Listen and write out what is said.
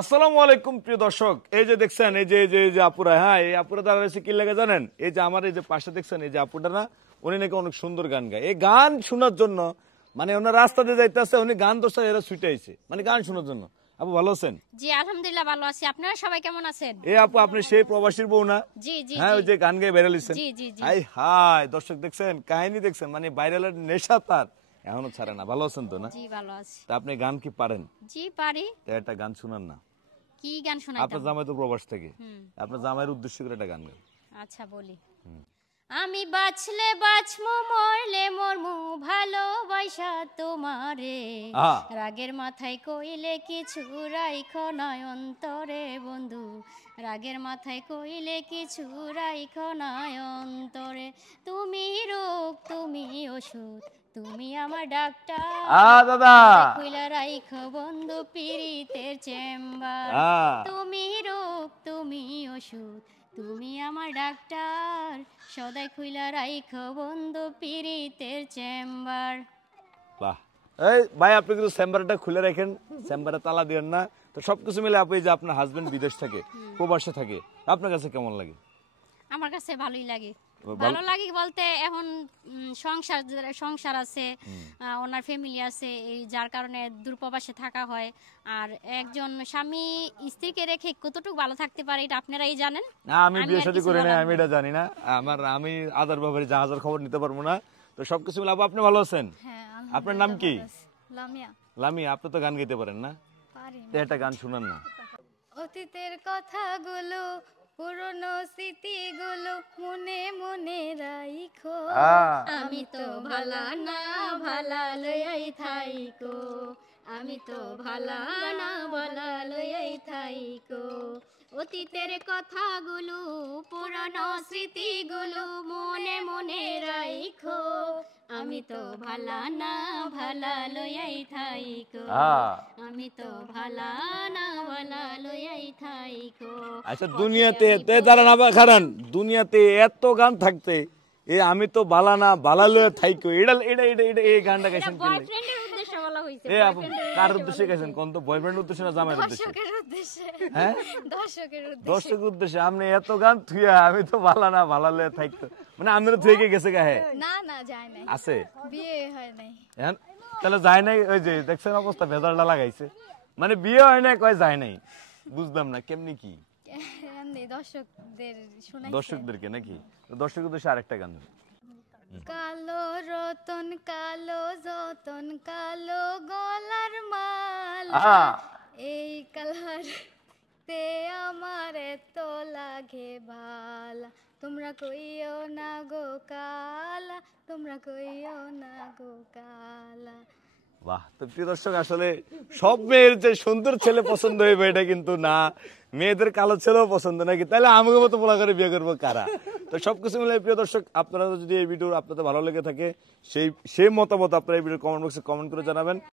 আসসালামু আলাইকুম প্রিয় দর্শক, এই যে দেখছেন এই যে আপুরা, হ্যাঁ এই আপুরা দ্বারা রয়েছে কি লাগে জানেন? এই যে আমার এই যে পাশে দেখছেন এই যে আপুটা না, উনি নাকি অনেক সুন্দর গান গায়। এই গান শোনার জন্য মানে ওনার রাস্তা দিয়ে যাইতেছে, উনি গান দোষটা এরা ছুটে আইছে মানে গান শোনার জন্য। আপু ভালো আছেন? জি আলহামদুলিল্লাহ ভালো আছি। আপনারা সবাই কেমন আছেন? এই আপু আপনি সেই প্রবাসীর বউ না? জি জি হ্যাঁ, ওই যে গান গায়ে ভাইরাল হইছেন। জি জি জি হাই হাই দর্শক দেখছেন, কাহিনী দেখছেন, মানে ভাইরালের নেশা তার এখনো ছাড়ে না। ভালো আছেন তো না? জি ভালো আছি। তা আপনি গান কি পারেন? জি পারি। তা একটা গান শোনান না। কি গান শোনাইতাম? আপনার জামাই তো প্রবাস থেকে, আপনার জামাইয়ের উদ্দেশ্য করে একটা গান গান। আচ্ছা বলি। আমি বাঁচলে বাঁচমু মরলে মরমু ভালোবাসা তোমারে, আহা। রাগের মাথায় কইলে কিছু রাইখো নয় অন্তরে বন্ধু, রাগের মাথায় কইলে কিছু রাইখো নয় অন্তরে, তুমি রোগ তুমি ওষুধ তুমি আমার ডাক্তার, দাদা কইলা রাইখো বন্ধু পীড়িতের চেম্বার, তুমি রোগ তুমি ওষুধ তুমি আমার ডাক্তার, সদাই খুইলা রাইখো বন্ধু পীড়িতের চেম্বার। বাহ, এই ভাই আপনি কিন্তু চেম্বারটা খুলে রাখেন, চেম্বারে তালা দিয়েন না। তো সবকিছু মিলে আপনি যে আপনার হাজবেন্ড বিদেশ থাকে, প্রবাসে থাকে, আপনার কাছে কেমন লাগে? আমার কাছে ভালোই লাগে। ভালো লাগে বলতে এখন সংসার আছে, ওনার ফ্যামিলি আছে, এই যার কারণে দূরপ্রবাসে থাকা হয়। আর একজন স্বামী স্ত্রীকে রেখে কতটুকু ভালো থাকতে পারে এটা আপনারাই জানেন। না আমি বিয়ে শাদী করি না, আমি এটা জানি না। আমি আদার ব্যাপারে জাহাজের খবর নিতে পারবো না। তো সবকিছু মিলে আপনি ভালো আছেন? আপনার নাম কি? লামিয়া। লামিয়া, আপনি তো গান গাইতে পারেন না? পারি। একটা গান শুনান না। অতীতের কথাগুলো পুরনো স্মৃতিগুলো মনে মনে রাইখো, আমি তো ভালা না ভালা লইয়াই থাইকো, আমি তো ভালা না ভালা লইয়াই থাইকো, অতীতের কথাগুলো পুরনো স্মৃতিগুলো মনে মনে রাইখো, আমি তো ভালা না ভালা লইয়াই থাইকো, আমি তো ভালা না ভালা লইয়াই থাইকো। আচ্ছা দুনিয়াতে দাঁড়ান আবার খারান, দুনিয়াতে এত গান থাকতে এ আমি তো বালা না বালা লয়ে থাইকো, এটা এটা এটা এটা এই গানটা গাইছেন কি? বয়ফ্রেন্ডের উদ্দেশ্যে বলা হইছে। এ আপু কার উদ্দেশ্যে গাইছেন কোন? তো বয়ফ্রেন্ড উদ্দেশ্যে না জামাইয়ের উদ্দেশ্যে? দর্শকের উদ্দেশ্যে। হ্যাঁ দর্শকের উদ্দেশ্যে। দর্শক উদ্দেশ্যে। আপনি এত গান থুইয়া আমি তো বালা না বালা লয়ে থাইকো, মানে আমরা থুয়ে গেছে গায়ে? না না যায় নাই। আছে বিয়ে হয় নাই। হ্যাঁ তাহলে যায় নাই। ওই যে দেখছেন অবস্থা, ভেজালটা লাগাইছে, মানে বিয়ে হয় নাই কয় যায় নাই। বুঝলাম না কেমনি কি এমনি দর্শকদের শোনাইছে। দর্শকদেরকে নাকি? দর্শক উদ্দেশ্যে আরেকটা গান। কালো রতন কালো যতন কালো গলার মালা, এই কালার তে আমার এত লাগে ভালা, তোমরা কইও না গো কালা, তোমরা কইও না গো কালা। বাহ, তো প্রিয় দর্শক আসলে সব মেয়ের যে সুন্দর ছেলে পছন্দ হইবে এটা কিন্তু না, মেয়েদের কালো ছেলেও পছন্দ নাকি? তাহলে আমাকে মতো পোলা করে বিয়ে করবো কারা? তো সবকিছু মিলে প্রিয় দর্শক আপনারা যদি এই ভিডিও আপনাদের ভালো লেগে থাকে সেই মতামত আপনারা এই ভিডিও কমেন্ট বক্সে কমেন্ট করে জানাবেন।